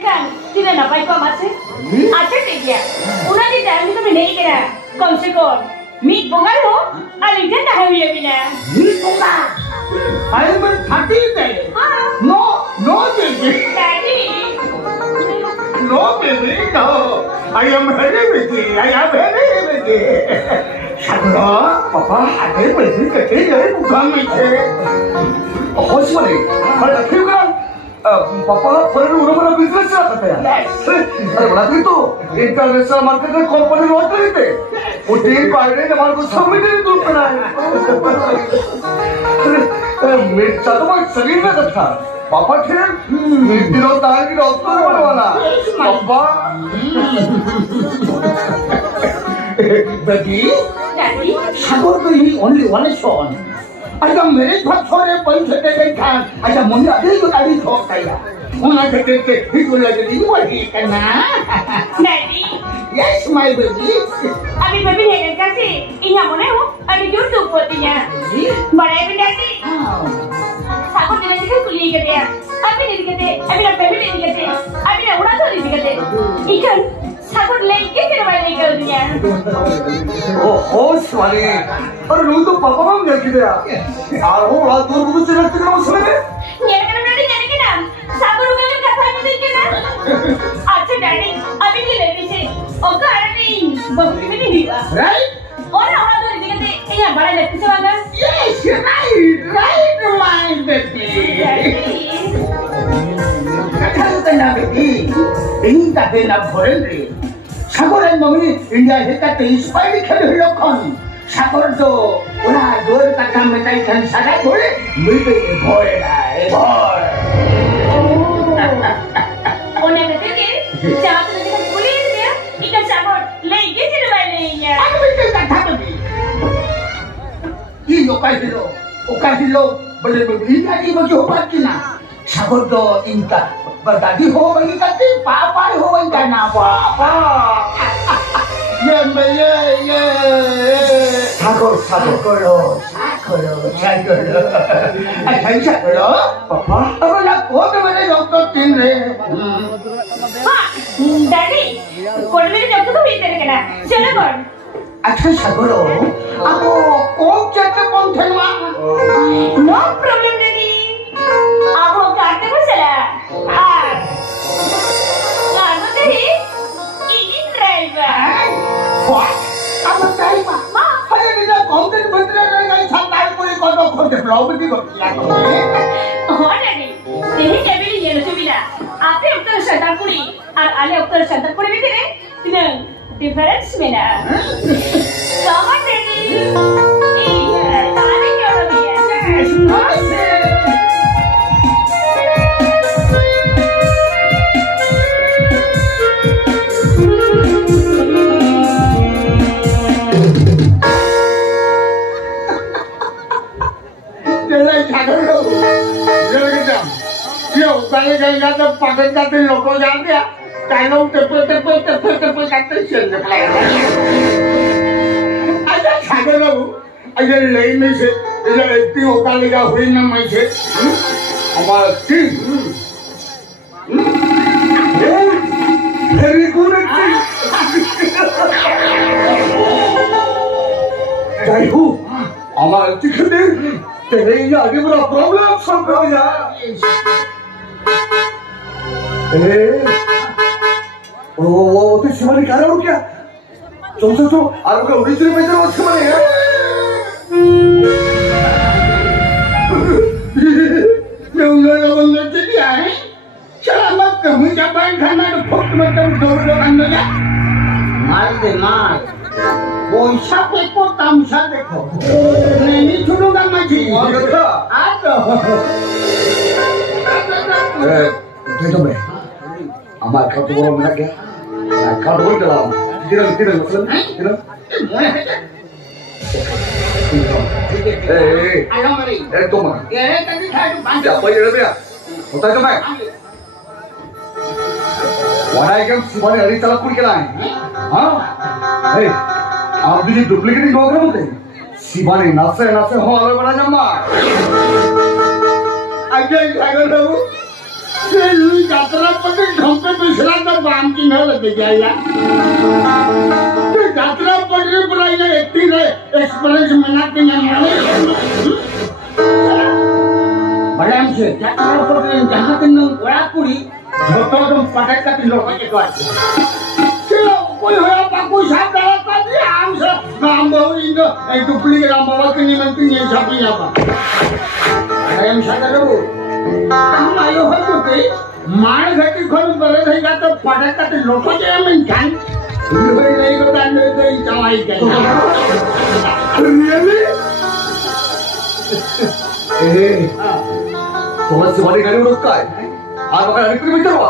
kan tidak napai kau masih aja dia udah di dalam itu menai kena kau sekon mik bunga lo alih dah hawi bina mik bunga ayam berhati deh no baby no baby no ayam very baby Shaglo, Papa, ada baby kecil jadi bukan macam oh sorry kalau kita Papa perlu orang bisnes apa ya? Berarti itu international market company Lotoj itu. Udah bayarnya hamaरे को submit itu pernah. मेरा तो मैं शरीर में था. पापा थे दिनों तार की डॉक्टर बनवाना. पापा. Baby, Daddy, सागर तो ही only one son. आजा मेरे पास थोड़े पैसे दे गए थे आजा मुझे अभी तो गाड़ी ठोक दिया उन्हें देखते ही तो लग रही वही करना Daddy yes my baby अभी baby है कैसे इन्हें बोले हो अभी YouTube पर दिया बड़े भी Daddy सागर दिने से कुली करते हैं अभी नहीं करते अभी ना baby नहीं करते अभी ना उड़ा तो नहीं करते इकन सागर लेके फिर वाले निकल दिया ओ स्वामी और रू तो पापा हम देखी दिया आहो रात दूर बुद्ध चलते करना उसमें ये करना डैडी जाने के नाम सागर उगल के कथा में देखे ना अच्छा डैडी अभी नहीं लेते से और कारण नहीं बबली में नहीं हुआ राइट और हमारा तो नहीं कहते ये बड़ा लेते से वाला यस राइट माय बेबी कथा तो ना बेबी इन ताके ना भरेंगे सागर의 놈이 인디아에 갔다 이스파이리 캐를 흘렸건 사고도 오나 노을 같은 메타이 간 사가 돌 물베이 보여라 볼 오늘 그때 자고 내가 불리는데요 이거 사고 레이게 지르발레냐 아니 왜 같아도 이 오카실로 벌레 인디아이 뭐지 호박이나 사고도 인가 berarti hobi kati papa hobi kan apa ye sago papa apa nak kau mana doktor tin re daddy kau mana doktor tu bisa kena siapa kau अच्छा सागरो aku kok jadi pontelma no problem daddy aku kata kau salah lalu tadi ini driver wah apa driver hanya dia konten beneran dengan santai pun kau konten belum begitu oh daddy ini jadi dia lucu bila apa yang terus santai puri ada terus santai puri betul ni tidak difference mana sama daddy iya tadi kau dia Kaya kata pakai kata loko jadi kalau tepe kata siapa player. Ada sahaja lalu, ada lain macam, ada itu kali kau hari nama macam, apa sih? Very good sih. Jaihu, amal cikgu deh. तेरे ये आगे बड़ा problem सब हो गया वो तो शिवानी कह रहा हूँ क्या चलो आपका ओरिजिनल पैसा उसके माने यार ये उन्होंने बोलने के लिए आए चला मत कहीं जब बैंक खाना तो फुट में तुम दो अंदर जा मार दे मार वो इशारे को तमशा देखो नहीं छोड़ूंगा मैं जी आ तो देखो मैं हमारे खाते को मिला क्या खाते को चलाओ किधर मतलब किधर हेलो मरी तुम ये कभी खाए तो बांध जाओ ये भैया होता है तो मैं वाला एकदम सुबह ने हरी चला कुल के लाए हाँ आप भी डुप्लीकेट प्रोग्राम होते शिवानी नाचे हो अलग बना जम्मा आगे जागर हो ये लुई यात्रा पर ढंपे mungkin lagi jaya. Jatra pernah beraya acting experience menaknya mana? Malam sih, jatra pernah jahatin nang kurapuri, betul pakai Katinj Lotoj Ama. Kalau kau apa kau sadar tadi amsa nambah ini duplik nambah kini nanti siapa apa? Ada yang sadar dulu. Ama.New Santali मार घटी खोल बरे थे का तो पड़े का तो लोटो जे में जान लोई नहीं को तान दे तो चलाई के Really? Soalnya si Mari kali udah kai. Apa kan hari ini bicara?